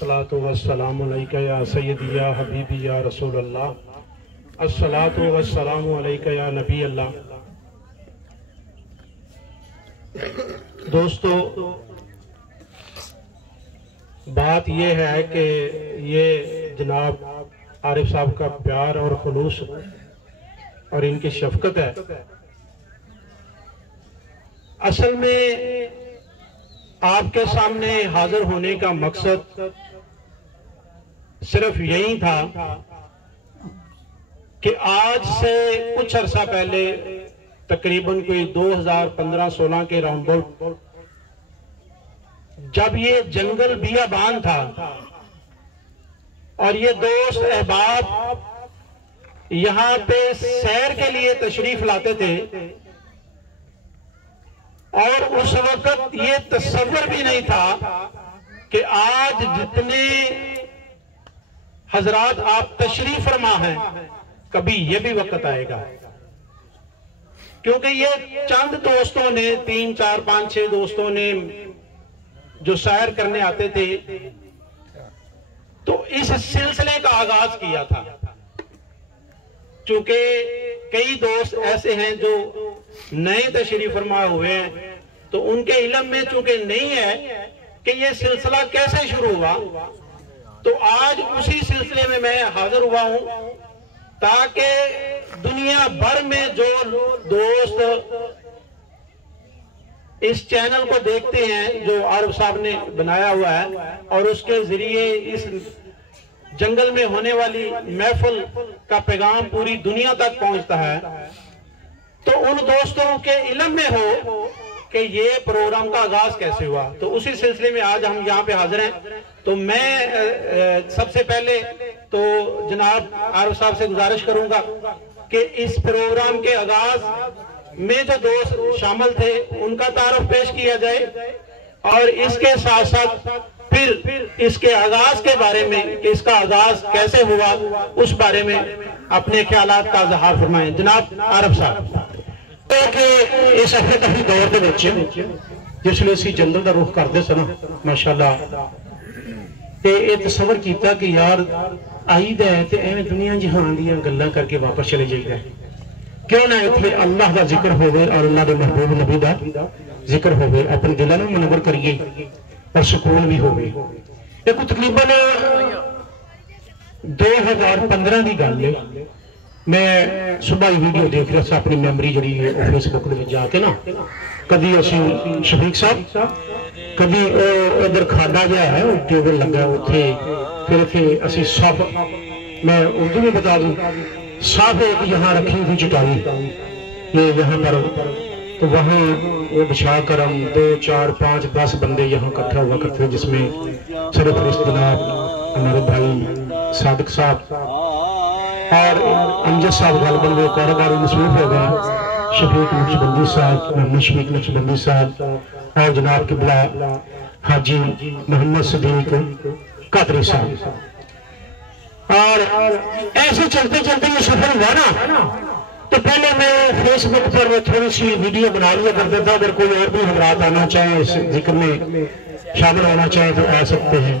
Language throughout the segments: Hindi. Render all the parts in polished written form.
अस्सलातु वस्सलामु अलैका या सय्यदी या हबीबी या रसूल अल्लाह, अस्सलातु वस्सलामु अलैका या नबी अल्लाह। दोस्तों, बात यह है कि ये जनाब आरिफ साहब का प्यार और खुलूस और इनकी शफकत है। असल में आपके सामने हाजिर होने का मकसद सिर्फ यही था कि आज से कुछ अरसा पहले, तकरीबन कोई 2015-16 के राउंड अबाउट, जब ये जंगल बियाबान था और ये दोस्त अहबाब यहां पे सैर के लिए तशरीफ लाते थे, और उस वक्त ये तस्वर भी नहीं था कि आज जितने हजरात आप तशरीफ फरमा हैं, कभी ये भी वक्त आएगा। क्योंकि ये चंद दोस्तों ने, 3, 4, 5, 6 दोस्तों ने जो सैर करने आते थे, तो इस सिलसिले का आगाज किया था। चूंकि कई दोस्त ऐसे हैं जो नए तशरीफ फरमा हुए हैं, तो उनके इल्म में चूंकि नहीं है कि ये सिलसिला कैसे शुरू हुआ, तो आज उसी सिलसिले में मैं हाजिर हुआ हूं, ताकि दुनिया भर में जो दोस्त इस चैनल को देखते हैं जो आरिफ साहब ने बनाया हुआ है, और उसके जरिए इस जंगल में होने वाली महफिल का पैगाम पूरी दुनिया तक पहुंचता है, तो उन दोस्तों के इल्म में हो कि ये प्रोग्राम का आगाज कैसे हुआ। तो उसी सिलसिले में आज हम यहाँ पे हाजिर हैं। तो मैं सबसे पहले तो जनाब आरिफ साहब से गुजारिश करूंगा कि इस प्रोग्राम के आगाज में जो दोस्त शामिल थे उनका तारुफ पेश किया जाए, और इसके साथ साथ फिर इसके आगाज के बारे में कि इसका आगाज कैसे हुआ उस बारे में अपने ख्यालात का इज़हार फरमाएं। जनाब आरिफ साहब। इस अफरे तफरी दौर के जिसले असी जंगल का रुख करते सन, माशाअल्लाह, ते ये तसवर किया कि यार आईदा है ते एवें दुनिया जहान दी गल्लां करके वापस चले जाईदा है। क्यों ना इत्थे अल्लाह का जिक्र होवे और अल्लाह के महबूब नबी का जिक्र होवे, अपने दिलों में मुनव्वर करिए और सुकून भी होवे। ये कोई तकरीबन 2015 की गल है। मैं सुबह ही वीडियो देख रहा था, अपनी मेमोरी जी है फेसबुक जाके ना, कभी असी शफीक साहब, कभी इधर खाडा गया है टेबल लगा उथे, फिर इतने असी सब, मैं उर्दू में बता दूं, सब एक यहाँ रखी थी चटाई ये यहाँ पर, तो वहाँ वो बिछा कर हम 2, 4, 5, 10 बंदे यहाँ इकट्ठा हुआ करते थे, जिसमें सरफरिश्त जनाब हमारे भाई सादिक साहब और अमजद साहब गालबन वो कारोबारी मसरूफ हो गए, शफीक नक्शबंदी साहब, मोहम्मद शफीक नक्शबंदी साहब, और जनाब किबला हाजी मोहम्मद सदीक कादरी साहब। और ऐसे चलते चलते ये सफर हुआ ना, तो पहले मैं फेसबुक पर मैं थोड़ी सी वीडियो बना लिया करता था। अगर कोई और भी हजरात आना चाहे, इस जिक्र में शामिल होना चाहे तो आ सकते हैं।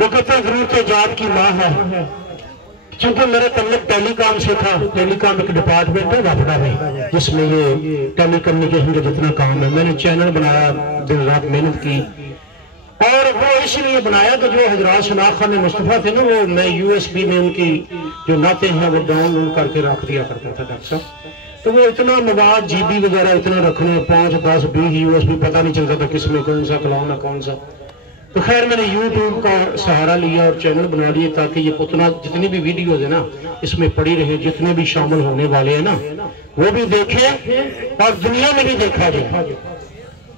वो कहते हैं जरूर तो जात की माँ है, क्योंकि मेरा तल्लुक टेलीकॉम से था। टेलीकॉम एक डिपार्टमेंट है वापड़ा में, जिसमें ये टेलीकम्युनिकेशन का जितना काम है, मैंने चैनल बनाया, दिन रात मेहनत की, और वो इसलिए बनाया कि जो हजरात शनाख्त खान मुस्तफ़ा थे ना, वो मैं USB में उनकी जो नाते हैं वो डाउनलोड करके रख दिया करता था डॉक्टर साहब। तो वो इतना मवाद GB वगैरह इतना रखने, 5, 10, 20 USB, पता नहीं चलता था किसमें कौन सा कलाम है कौन सा। तो खैर मैंने YouTube का सहारा लिया और चैनल बना लिए, ताकि ये उतना जितनी भी वीडियोज है ना इसमें पड़ी रहे, जितने भी शामिल होने वाले हैं ना वो भी देखें और दुनिया में भी देखा जाए।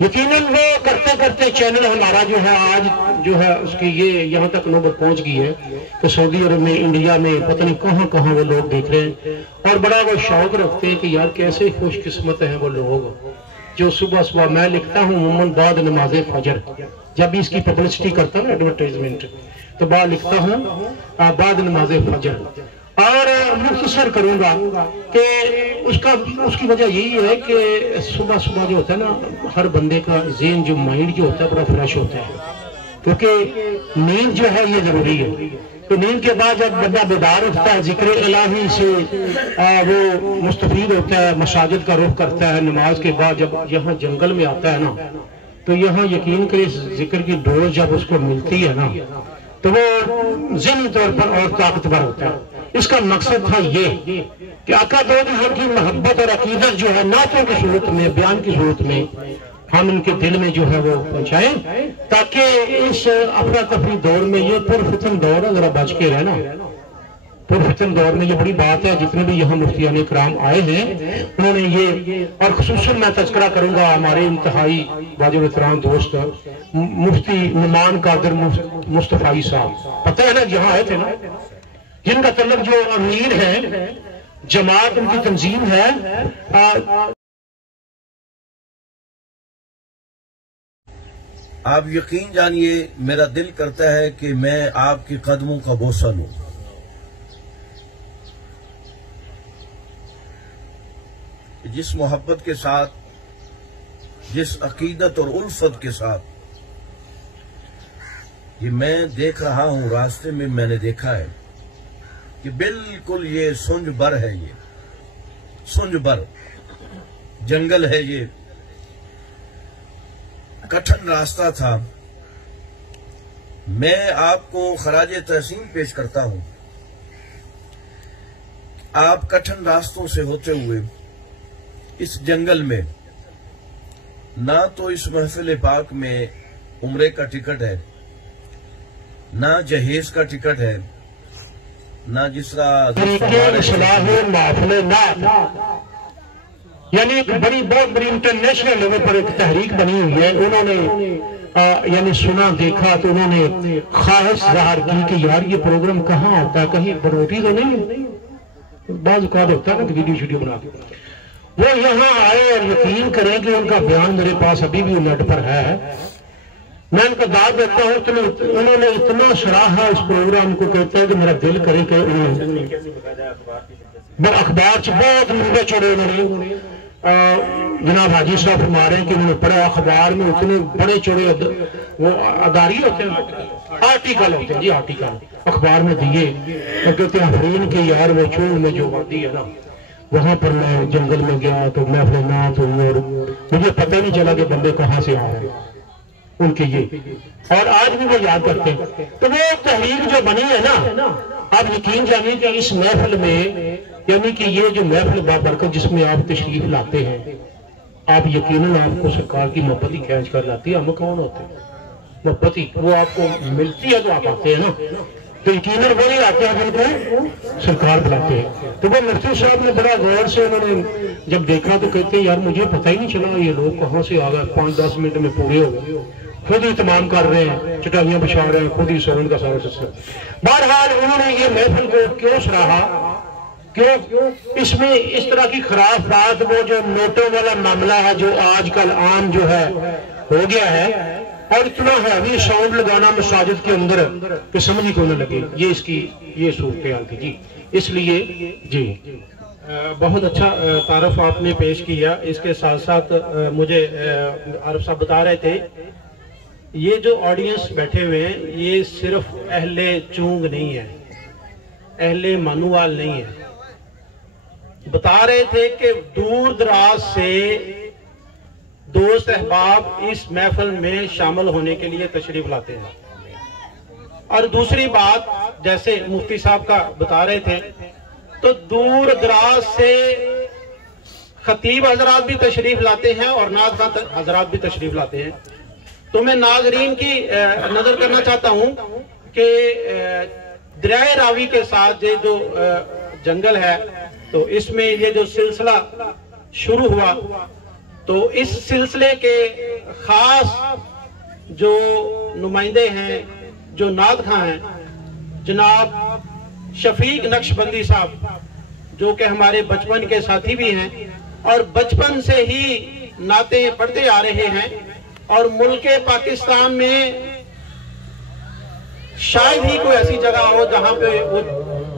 यकीनन वो करते करते चैनल हमारा जो है आज जो है उसकी ये यहाँ तक नौबत पहुंच गई है कि सऊदी अरब में, इंडिया में, पता नहीं कहाँ कहाँ वो लोग देख रहे हैं, और बड़ा वो शौक रखते हैं कि यार कैसे खुशकिस्मत हैं वो लोग जो सुबह सुबह, मैं लिखता हूँ उमूमन बाद नमाज फजर, जब भी इसकी पब्लिसिटी करता हूँ एडवर्टाइजमेंट, तो बाद लिखता हूँ बाद नमाज फजर। और मुख्तसर करूंगा कि उसकी वजह यही है कि सुबह सुबह जो होता है ना, हर बंदे का ज़हन जो माइंड जो होता है बड़ा फ्रेश होता है। क्योंकि नींद जो है ये जरूरी है। तो नींद के बाद जब बंदा बेदार उठता है, जिक्र इलाही से वो मुस्तफीद होता है, मसाजिद का रुख करता है, नमाज के बाद जब यहाँ जंगल में आता है ना, तो यहाँ यकीन करिए जिक्र की डोज जब उसको मिलती है ना, तो वो ज़हनी तौर पर और ताकतवर होता है। इसका मकसद था ये कि आका दो जहां की मोहब्बत और अकीदत जो है नातों की सूरत में, बयान की सूरत में हम इनके दिल में जो है वो पहुंचाएं, ताकि इस अफरा तफरी दौर में, ये पुरफितन दौर है, जरा बच के रहना। पुरफितन दौर में ये बड़ी बात है। जितने भी यहाँ मुफ्तियान इकराम आए हैं उन्होंने ये, और खुसूसन मैं तज़किरा करूंगा हमारे इंतहाई वाजिब एहतराम दोस्त मुफ्ती नुमान कादिर मुस्तफाई साहब, पता है ना जहाँ आए थे ना, जिनका तलब जो अमीर है, जमात उनकी तंजीम है। आप यकीन जानिए मेरा दिल करता है कि मैं आपके कदमों का बोसा लूं। जिस मोहब्बत के साथ, जिस अकीदत और उल्फत के साथ ये मैं देख रहा हूं, रास्ते में मैंने देखा है कि बिल्कुल ये सुंज बर है, ये सुंज बर जंगल है, ये कठिन रास्ता था। मैं आपको खराजे तहसीन पेश करता हूं। आप कठिन रास्तों से होते हुए इस जंगल में, ना तो इस महफिल पाक में उम्रे का टिकट है, ना जहेज का टिकट है, ना जिसका यानी एक बहुत बड़ी इंटरनेशनल लेवल पर एक तहरीक बनी हुई है। उन्होंने यानी सुना देखा तो उन्होंने ख्वाहिश जाहिर की कि यार ये प्रोग्राम कहाँ होता है, कहीं बनोटी तो नहीं है। बाज़ औक़ात होता है ना कि वीडियो बना के वो यहाँ आए, और यकीन करें कि उनका बयान मेरे पास अभी भी नेट पर है। मैं उनका दाद देता हूँ, तो उन्होंने इतना सराहा इस प्रोग्राम को, कहते हैं कि मेरा दिल करे कि अखबार से बहुत लंबे चौड़े उन्होंने जनाब हाजी साहब फरमा रहे हैं कि उन्होंने पढ़ा अखबार में, उतने बड़े चौड़े वो अदारी होते हैं, आर्टिकल होते हैं जी, आर्टिकल अखबार में दिए। कहते हैं अफरीन के यार वो चूड़ में जो वादी है ना, वहां पर मैं जंगल में गया तो मैं अपने नाथ हुई और मुझे पता नहीं चला कि बंदे कहाँ से आ रहे हैं उनके ये, और आज भी वो याद करते हैं। तो वो तहरीक जो बनी है ना, आप यकीन जानिए कि इस महफिल में, यानी कि ये जो महफिल बाबरकत जिसमें आप तशरीफ लाते हैं, आप यकीनन आपको सरकार की मोहब्बत ही खींच कर लाती है। हम कौन होते हैं, मोहब्बत ही वो आपको मिलती है तो आप आते हैं ना, तो यकीनन वही आते हैं जिनको सरकार बुलाते हैं। तो वो मुफ्ती साहब ने बड़ा गौर से, उन्होंने जब देखा तो कहते हैं यार मुझे पता ही नहीं चला ये लोग कहाँ से आ गए, 5-10 मिनट में पूरे हो गए, खुद ही तमाम कर रहे हैं, चटाइयां बिछा रहे हैं, खुद ही सोने का सारा सिस्टम। बहरहाल उन्होंने ये महफिल को क्यों सराहा, क्यों इसमें इस तरह की खराब बात, वो जो नोटों वाला मामला है जो आजकल आम जो है हो गया है, और इतना हैवी साउंड लगाना मसाजिद के अंदर कि समझ ही को न लगे, ये इसकी ये सूरत हाल थी जी। इसलिए जी बहुत अच्छा तारफ आपने पेश किया। इसके साथ साथ मुझे आरिफ साहब बता रहे थे, ये जो ऑडियंस बैठे हुए हैं ये सिर्फ अहले चूंग नहीं है, अहले मानूवाल नहीं है। बता रहे थे कि दूर दराज से दोस्त अहबाब इस महफिल में शामिल होने के लिए तशरीफ लाते हैं। और दूसरी बात, जैसे मुफ्ती साहब का बता रहे थे, तो दूर दराज से खतीब हजरात भी तशरीफ लाते हैं और नात खां हजरात भी तशरीफ लाते हैं। तो मैं नाजरीन की नजर करना चाहता हूं कि दरियाए रावी के साथ ये जो जंगल है, तो इसमें ये जो सिलसिला शुरू हुआ, तो इस सिलसिले के खास जो नुमाइंदे हैं, जो नात खां हैं, जनाब शफीक नक्शबंदी साहब, जो कि हमारे बचपन के साथी भी हैं और बचपन से ही नाते पढ़ते आ रहे हैं, और मुल्क पाकिस्तान में शायद ही कोई ऐसी जगह हो जहां पे वो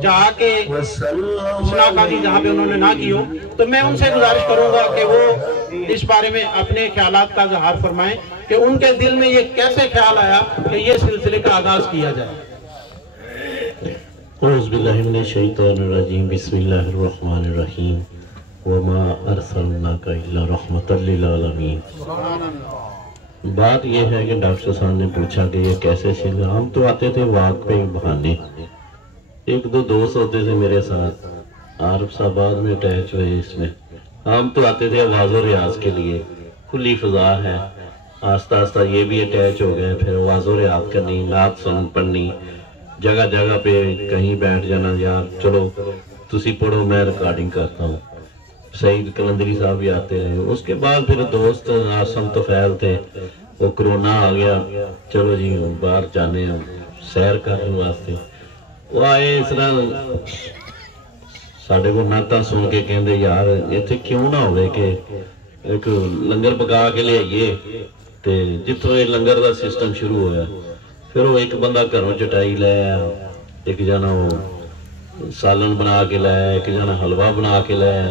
जाके शनाख्ती जहाँ पे उन्होंने ना की हो, तो मैं उनसे गुजारिश करूंगा कि वो इस बारे में अपने ख्यालात का इज़हार फरमाएं कि उनके दिल में ये कैसे ख्याल आया कि ये सिलसिले का आगाज किया जाए। औज़ुबिल्लाहिमिनश्शैतानिर्रजीम, बिस्मिल्लाहिर्रहमानिर्रहीम, वमा अर्सलनाका इल्ला रहमतल लिल आलमीन। बात यह है कि डॉक्टर साहब ने पूछा कि ये कैसे सीखा। हम तो आते थे वाक पे बहाने, एक दो दोस्त होते थे मेरे साथ, आरफ साहब बाद में अटैच हुए इसमें। हम तो आते थे आवाज़ और रियाज के लिए, खुली फजा है। आस्ता आस्ता ये भी अटैच हो गए, फिर आवाज़ और रियाज करनी, नात सुन पढ़नी, जगह जगह पे कहीं बैठ जाना, यार चलो तुसी पढ़ो मैं रिकॉर्डिंग करता हूँ। सईद कलंदरी साहब भी आते रहे। उसके बाद फिर दोस्त आसम तो फैल थे, वो कोरोना आ गया, चलो जी बाहर जाने सैर करने वास्ते। वो आए इस तरह साढ़े को नाता सुन के कहते यार इतने क्यों ना हो कि एक लंगर पका के ले आइए। तो जितों ये लंगर का सिस्टम शुरू होया, फिर वो एक बंदा घरों चटाई लाया, एक जना वो सालन बना के लाया, एक जना हलवा बना के लाया,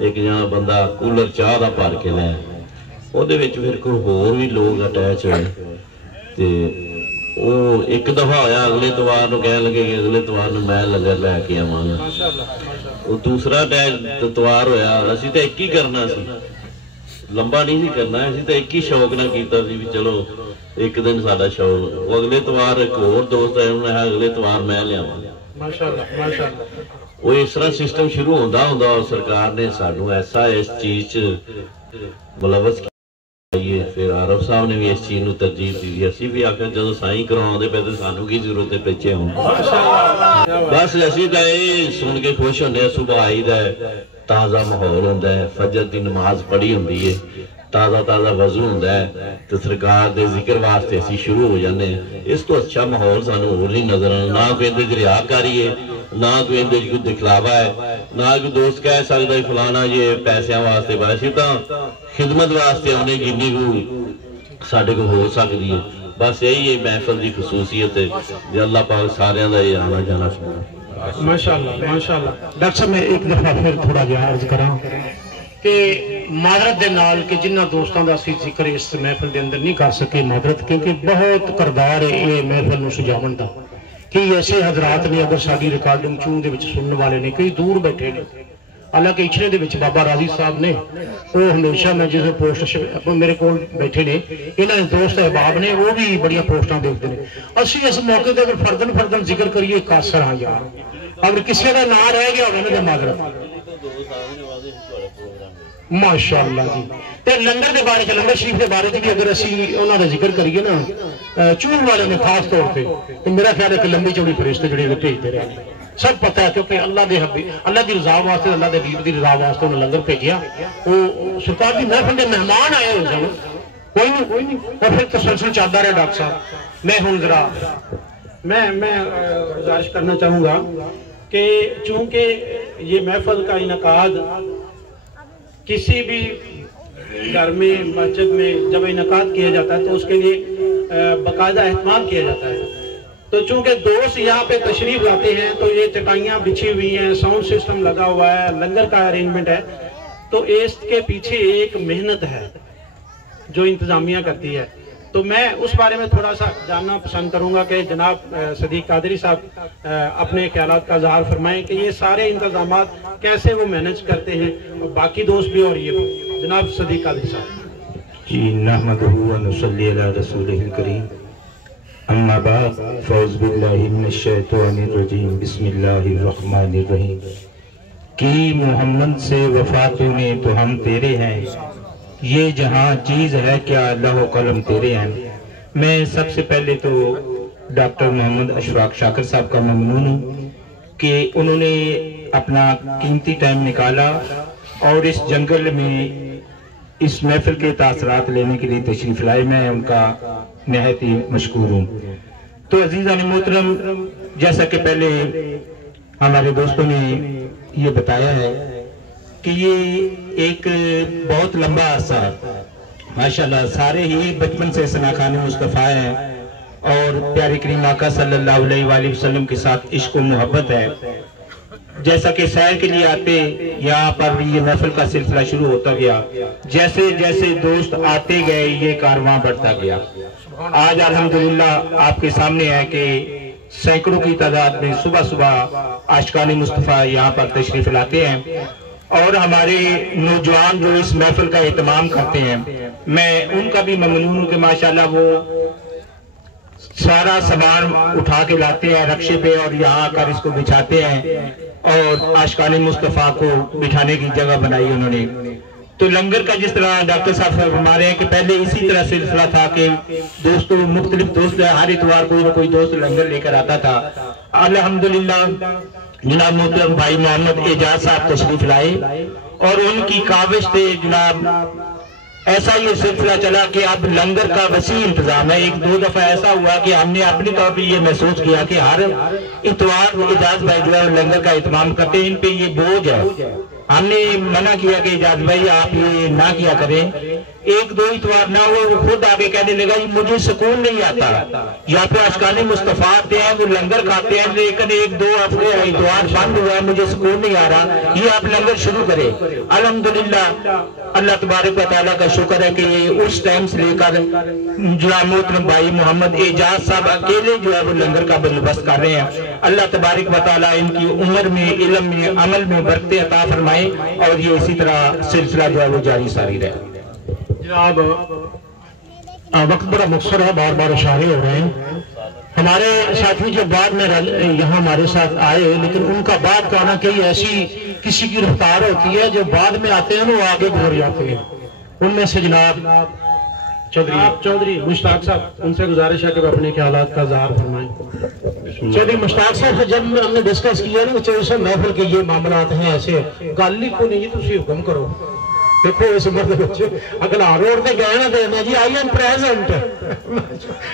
एक जना बंदा कूलर चाह का भर के लाया। ਉਹਦੇ ਵਿੱਚ फिर कोई होर भी लोग अटैच होए। तो वो एक दफा होया, अगले इतवार को कह लगे कि अगले इतवार को मैं लंगर लैके आवांगा। वो दूसरा इतवार होया, असी तो एक ही करना सी, लंबा नहीं सी करना, असी तो एक ही शौक ना कीता सी भी चलो एक दिन साडा शौक। वो अगले इतवार एक होर दोस्त है, उन्होंने अगले इतवार मैं लियावांगा। माशाअल्लाह माशाअल्लाह। वो इस तरह सिस्टम शुरू होंदा होंदा और सरकार ने सानू ऐसा इस चीज मुलवस किया। फिर आरफ साहब ने भी इस चीज को तरजीह दी। असी भी आखिर जो साई करवाते पे तो सानू की जरूरत है पिछे होने। बस असी तो ये सुन के खुश होंगे। सुबह आई दा ताज़ा माहौल होंदा है, फजर की नमाज पढ़ी होंदी है, ताज़ा ताज़ा वजू होंदा है, तो सरकार के जिक्र वास्ते असी शुरू हो जाते हैं। इस तो अच्छा माहौल सानू होर नहीं नजर आना। ना कोई इहदे च रियाकारी है, ना कोई इहदे च कोई दिखलावा है, ना कोई दोस्त कह सकता है फलाना ये पैसों वास्ते। असी तो खिदमत वास्ते आने जिन्नी को साढ़े को हो सकती है। बस यही है महफिल की खसूसियत है जो अल्लाह पाक सारे का ये आना जाना सुना। माशाअल्लाह माशाअल्लाह। डॉक्टर साहब मैं एक दफा फिर थोड़ा जिहा अर्ज करा कि मादरत के नाल कि जिन्होंने दोस्तों का असीं जिक्र इस महफिल के अंदर नहीं कर सके मादरत, क्योंकि बहुत करदार है ये महफिल में सजावन का। कई ऐसे हजरात ने अगर साड़ी रिकॉर्डिंग चूं दे विच सुनने वाले ने, कई दूर बैठे ने। हालांकि इछले दे विच बाबा राजी साहब ने, वो हमेशा मैं जिस पोस्ट मेरे को बैठे ने, इन्होंने दोस्त अहबाब ने, वो भी बड़िया पोस्टां देखते हैं। असीं इस मौके पर अगर फर्दन फर्दन जिक्र करिए कासर हाँ यार, अगर किसी का नाम रह गया होगा ना मादरत। माशाअल्लाह जी। ते लंगर के बारे च, लंगर शरीफ के बारे च भी अगर असी उन्होंने जिक्र करिए ना, चून वाले ने खास तौर पर, तो मेरा ख्याल है कि लंबी चौड़ी फरिश्ते जो भेजते रहे, सब पता है। क्योंकि अल्लाह के अल्लाह की रजा वास्ते, अल्लाह के हबीब की रजा वास्ते उन्हें लंगर भेजा। वो सरकार की महफिल के मेहमान आए हो सन, कोई नहीं। और फिर तसलसल चलता रहा। डॉक्टर साहब मैं हूँ जरा मैं गुजारिश करना चाहूँगा कि चूंकि ये महफिल का इनकाद किसी भी घर में, मस्जिद में जब इनकाद किया जाता है तो उसके लिए बाकायदा एहतमाम किया जाता है। तो चूंकि दोस्त यहाँ पे तशरीफ लाते हैं तो ये चटाइयाँ बिछी हुई हैं, साउंड सिस्टम लगा हुआ है, लंगर का अरेंजमेंट है, तो इसके पीछे एक मेहनत है जो इंतजामिया करती है। तो मैं उस बारे में थोड़ा सा जानना पसंद करूंगा कि जनाब सदीक कादरी साहब अपने ख्यालात का इज़हार फरमाएं कि ये सारे इंतजामात कैसे वो मैनेज करते हैं, और बाकी दोस्त भी और ये भी। जनाब सदीक कादरी साहब जी। नहमदुहु व नुसल्ली अला रसूलिहिल करीम, अम्मा बाद, फ़ौज़ बिल्लाहि मिनश शैतानिर रजीम, बिस्मिल्लाहिर रहमानिर रहीम। कि मोहम्मद से वफा तूने तो हम तेरे हैं, ये जहाँ चीज़ है क्या अल्लाह कलम तेरे हैं। मैं सबसे पहले तो डॉक्टर मोहम्मद अशफाक शाकिर साहब का ममनून हूँ कि उन्होंने अपना कीमती टाइम निकाला और इस जंगल में इस महफिल के तासरात लेने के लिए तशरीफ लाए। मैं उनका निहायत ही मशकूर हूँ। तो अजीज़ान मोहतरम, जैसा कि पहले हमारे दोस्तों ने ये बताया है कि ये एक बहुत लंबा अरसा है। माशाल्लाह सारे ही बचपन से सनाखाने मुस्तफ़ा हैं और प्यारे करीम आका सल्लल्लाहु अलैहि वसल्लम के साथ इश्क और मोहब्बत है। जैसा कि सैर के लिए आते यहाँ पर ये महफिल का सिलसिला शुरू होता गया, जैसे जैसे दोस्त आते गए ये कारवां बढ़ता गया। आज अल्हम्दुलिल्लाह आपके सामने है कि सैकड़ों की तादाद में सुबह सुबह आशिकाने मुस्तफ़ा यहाँ पर तशरीफ लाते हैं और हमारे नौजवान जो इस महफिल का एहतमाम करते हैं, मैं उनका भी ममनून हूँ कि माशाल्लाह वो सारा सामान उठा के लाते हैं रक्शे पे और यहाँ आकर इसको बिछाते हैं और आशिकाने मुस्तफ़ा को बिठाने की जगह बनाई उन्होंने। तो लंगर का जिस तरह डॉक्टर साहब फरमा रहे हैं कि पहले इसी तरह सिलसिला था कि दोस्तों मुख्तलिफ दोस्त हर इतवार कोई ना कोई दोस्त लंगर लेकर आता था। अल्हम्दुलिल्लाह जनाब मोहतरम भाई मोहम्मद एजाज साहब तशरीफ लाए और उनकी काविश से जनाब ऐसा ये सिलसिला चला कि अब लंगर का वसी इंतजाम है। एक दो दफा ऐसा हुआ कि हमने अपने तौर पर ये महसूस किया कि हर इतवार एजाज भाई जो है लंगर का एहतमाम करते हैं, इन पे ये बोझ है। हमने मना किया कि एजाज भाई आप ये ना किया करें। एक दो इतवार ना वो खुद आगे कहने लगा मुझे सुकून नहीं आता, यहाँ पे आशिकाने मुस्तफ़ा आते हैं वो लंगर खाते हैं, लेकिन एक दो हफ्ते इतवार बंद हुआ है, मुझे सुकून नहीं आ रहा, ये आप लंगर शुरू करें। अल्हम्दुलिल्लाह अल्लाह तबारक व तआला का शुक्र है कि ये उस टाइम से लेकर जनाब मोहतरम भाई मोहम्मद एजाज साहब अकेले जो है वो लंगर का बंदोबस्त कर रहे हैं। अल्लाह तबारक व तआला इनकी उम्र में, इल्म में, अमल में बरकत अता फरमाए और ये इसी तरह सिलसिला जो है वो जारी सारी रहे। जनाब वक्त बड़ा मुख्तर है, बार बार इशारे हो रहे हैं। हमारे साथी जो बाद में यहाँ हमारे साथ आए, लेकिन उनका बाद का आना कई ऐसी किसी की रफ्तार होती है जो बाद में आते हैं वो आगे बढ़ जाते हैं। उनमें से जनाब चौधरी मुश्ताक साहब, उनसे गुजारिश है कि वो अपने ख्यालात का इज़हार फरमाएं। चौधरी मुश्ताक साहब से जब हमने डिस्कस किया ना चौधरी साहब महफिल के ये मामलात हैं ऐसे गल ही को नहीं, तुम हुक्म करो। देखो इस उम्र के बच्चे अगला रोड से गए ना देना जी आई एम प्रेजेंट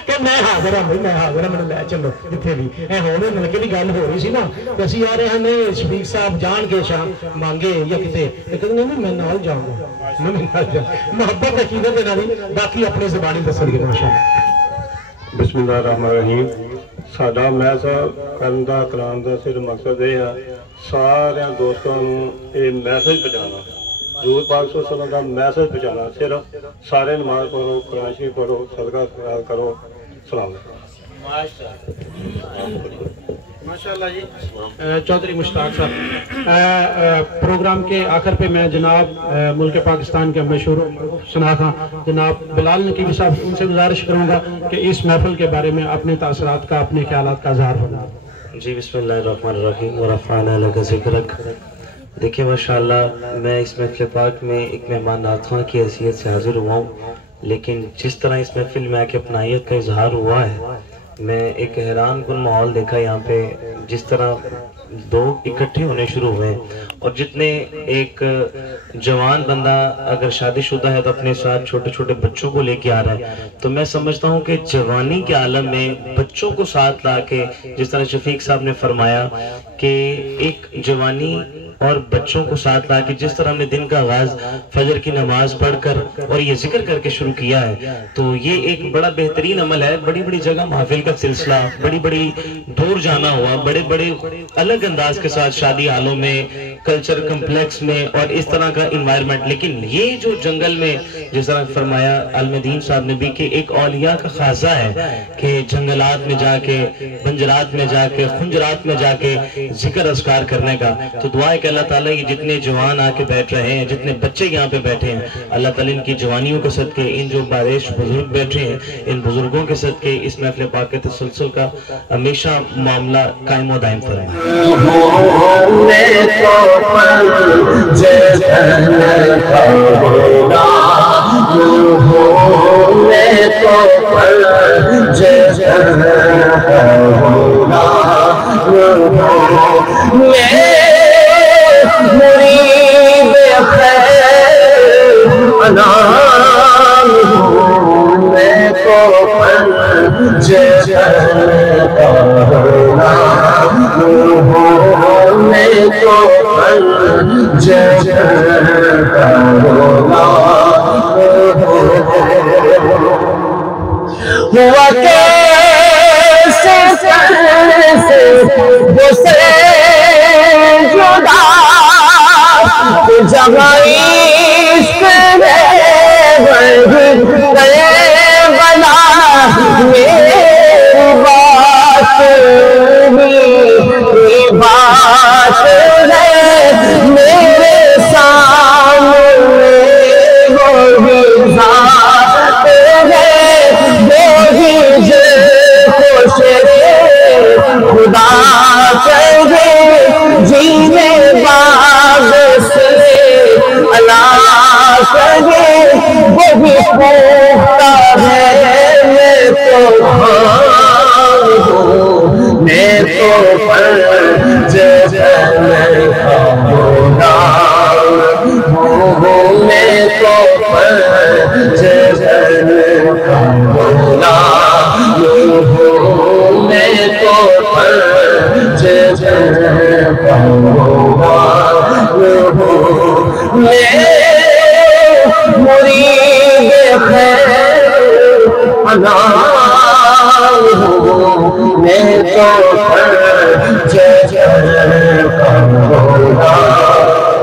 कि मैं हाजिर हाँ भाई, मैं हाजिर हाँ, मैंने लै चलो जिथे भी होने नलके की गल हो रही सी ना, असं आ रहे हैं नहीं शफीक साहब जान के शाम मांगे या किते कहते नहीं मैं नाल जाऊंगा, मैं मोहब्बत अकीदत देना नहीं, बाकी अपने ज़बानी दसणगे माशाअल्लाह। बिस्मिल्लाहिर्रहमानिर्रहीम। साडा महफिल करन दा कलाम दा सिर्फ मकसद यह है सारे दोस्तों ये मैसेज पहुँचाना, हजूर पाक सल्लल्लाहु अलैहि वसल्लम का मैसेज पहुँचाना। सिर्फ सारे नमाज पढ़ो, कुरान शरीफ पढ़ो, सदका ख्याल करो। सलाम माशाअल्लाह जी। चौधरी मुश्ताक साहब, प्रोग्राम के आखिर पे मैं जनाब मुल्क पाकिस्तान के मशहूर शनाखा जनाब बिलाल नकीब साहब, उनसे गुजारिश करूँगा कि इस महफिल के बारे में अपने तासरात का, अपने ख्यालात का इज़हार फरमाएं। जी बिस्मिल्लाहिर्रहमानिर्रहीम व रफ़अना लका ज़िक्रक। देखिए माशाअल्लाह मैं इस महफिल पाक में एक मेहमान नाज़िर की हैसियत से हाजिर हुआ हूँ, लेकिन जिस तरह इस महफिल में आके अपनाइयत का इजहार हुआ है, मैं एक हैरान कुन माहौल देखा यहाँ पे। जिस तरह दो इकट्ठे होने शुरू हुए और जितने एक जवान बंदा अगर शादीशुदा है तो अपने साथ छोटे छोटे बच्चों को लेके आ रहा है, तो मैं समझता हूँ कि जवानी के आलम में बच्चों को साथ ला के, जिस तरह शफीक साहब ने फरमाया कि एक जवानी और बच्चों को साथ ला के जिस तरह हमने दिन का आगाज फजर की नमाज पढ़कर और ये जिक्र करके शुरू किया है, तो ये एक बड़ा बेहतरीन अमल है। बड़ी बड़ी जगह महफिल का सिलसिला, बड़ी बड़ी दूर जाना हुआ, बड़े बड़े अलग अंदाज के साथ शादी हालों में, कल्चर कम्प्लेक्स में और इस तरह का इन्वायरमेंट। लेकिन ये जो जंगल में, जिस तरह फरमाया अलमदीन साहब ने भी कि एक औलिया का खासा है कि जंगलात में जाके, बंजरात में जाके, खुंजरात में जाके जिक्र अस्कार करने का। तो दुआ है कि अल्लाह ताला ये जितने जवान आके बैठ रहे हैं, जितने बच्चे यहाँ पे बैठे हैं, अल्लाह ताला इनकी जवानियों के सदके, इन जो बारिश बुजुर्ग बैठे हैं, इन बुजुर्गों के सदके इस महफिल पाक के तसलसल का हमेशा मामला कायम व दायम फरमाए। हुआ कैसे वो से जो जहाँ इश्क बना मेरी बात है मेरे सामने वो भी ज़ात है वो ही जो खुश खुदा कहे जीने बाग से अल्लाह कहे वो भी पूछता है मैं तो पर मैं तो पर मैं तो पर मैं मुरीद अना मैं तो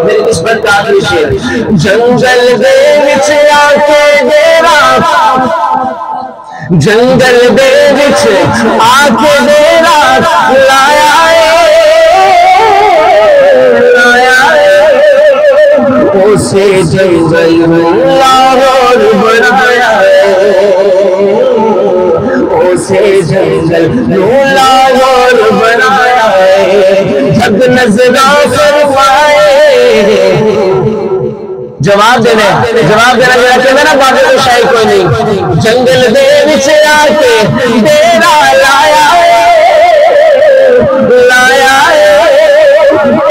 मेरी किस्मत का आखिरी शेर जंगल दे विच आके डेरा जंगल दे विच आके डेरा लाया उसे जंगल लाहौर बनाया उसे जंगल लाहौर बनाया जब नजरा फरमाए जवाब देना जरा कहते ना बात तो शायद कोई नहीं जंगल दे विच आके डेरा लाया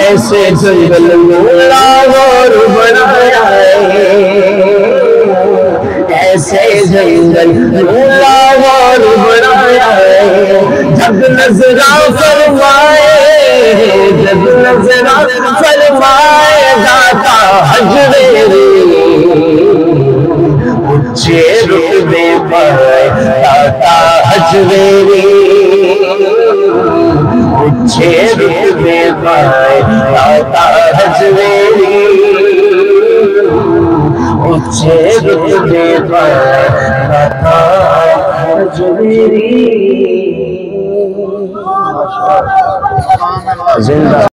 ऐसे जंगल लाहौर बनाया ऐसे जंगल लाहौर बनाया जब नजरा फरमाए दाता हजरेरी ऊंचे रुतबे पर दाता हजरेरी ऊंचे रुतबे पर दाता हजरेरी ऊंचे रुतबे पर दाता हजरेरी जिंदा